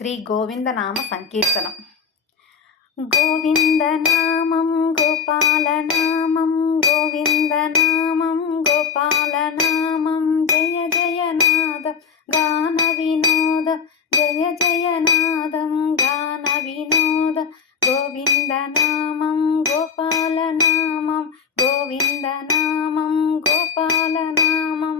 శ్రీ గోవిందనామ సంకీర్తనం. గోవిందనామం గోపాలనామం గోవిందనామం గోపాలనామం జయ జయనాదం గాన వినోద జయ జయనాదం గాన వినోద గోవిందనామం గోపాలనామం గోవిందనామం గోపాలనామం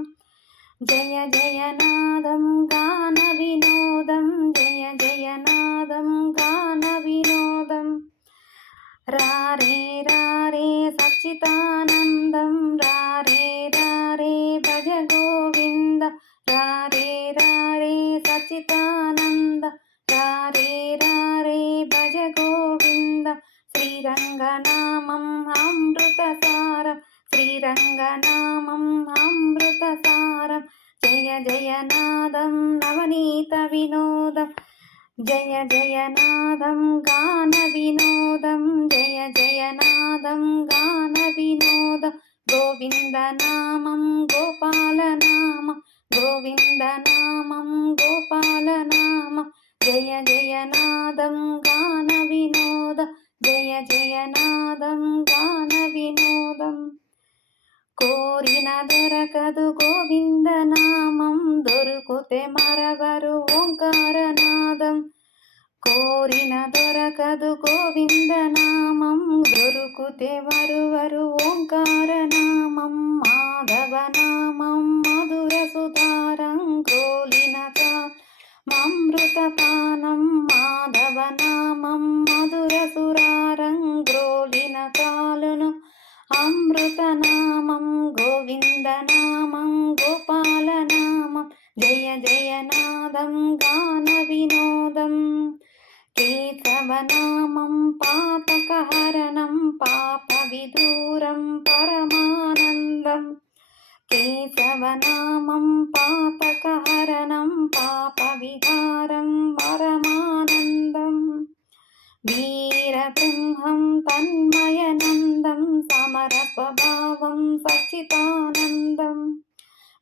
జయ జయనాదం గాన వినోదం జయ జయనాదం గాన వినోదం రారే రారే సచ్చిదానందం రారే రారే భజ గోవింద రారే రారే సచ్చిదానంద రారే రారే భజ గోవింద శ్రీరంగనామం అమృతసారం శ్రీరంగనామం అమృతసారం జయ జయనాదం నవనీత వినోదం జయ జయనాదం గాన వినోదం జయ జయనాదం గాన వినోదం గోవిందనామం గోపాలనామం గోవిందనామం గోపాలనామం జయ జయనాదం గాన వినోద జయ జయనాదం గాన వినోదం కోరిన దొరకదు గోవిందనామం దొరుకుతే మరవరు ఓంకారనాదం కోరిన దొరకదు గోవిందనామం దొరుకుతే వరువరు ఓంకారనామం మాధవనామం మధుర సుధారం గ్రోలిన అమృతపానం మాధవనామం మధుర సురారం గ్రోలిన తాలును అమృతనామం గోవిందనామం గోపాలనామం జయ జయనాదం గాన వినోదం కేశవనామం పాతకహరణం పాప విదూరం పరమానందం కేశవనామం పాతకహరణం పాప విహారం పరమానందం వీరబ్రహ్మం తన్మయనందం సమరస్వభావం సచ్చిదానందం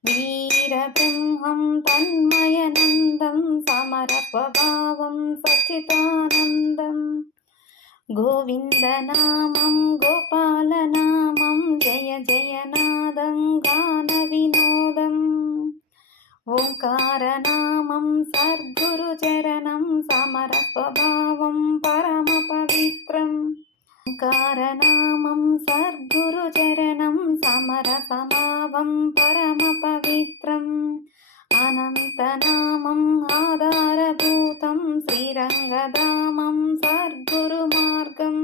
వీరబ్రహ్మం తన్మయనందం సమరస్వభావం సచ్చిదానందం గోవిందనామం గోపాలనామం జయ జయనాదం గాన వినోదం ఓంకారనామం సద్గురుచరణం సమరస్వభావం పరమ పవిత్రం ఓంకారనామం సద్గురుచరణం సమరస్వభావం పరమ పవిత్రం అనంతనామం ఆధారభూతం శ్రీరంగధామం సద్గురుమార్గం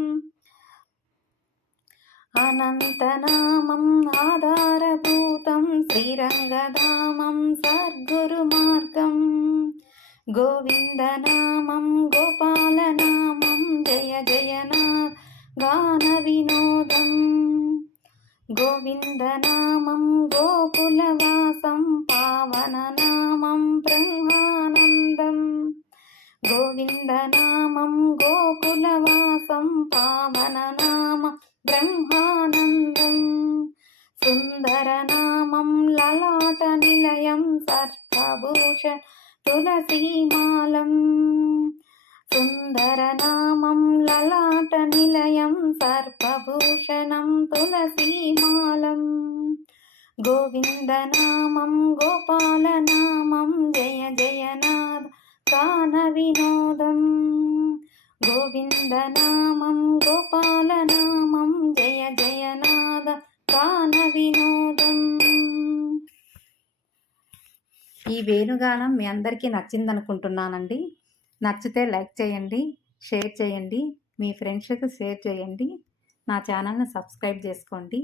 అనంతనామం ఆధారభూతం శ్రీరంగధామం సద్గురుమార్గం గోవిందనామం గోపాలనామం జయ జయనాద గాన వినోదం గోవిందనామం గోకులవాసం పావననామం బ్రహ్మానందం గోవిందనామం గోకులవాసం పావననామ బ్రహ్మానందం సుందరనామం లలాట నిలయం సర్వభూషణ తులసీమాలం సుందరనామం లలాట నిలయం సర్వభూషణం తులసీమాలం గోవిందనామం గోపాలనామం జయ జయనాద గాన వినోదం గోవిందనామం గోపాలనామం జయ జయనాద గాన వినోదం. ఈ వేణుగానం మీ అందరికీ నచ్చిందనుకుంటున్నానండి. నచ్చితే లైక్ చేయండి, షేర్ చేయండి, మీ ఫ్రెండ్స్కి షేర్ చేయండి, నా ఛానల్ని సబ్స్క్రైబ్ చేసుకోండి.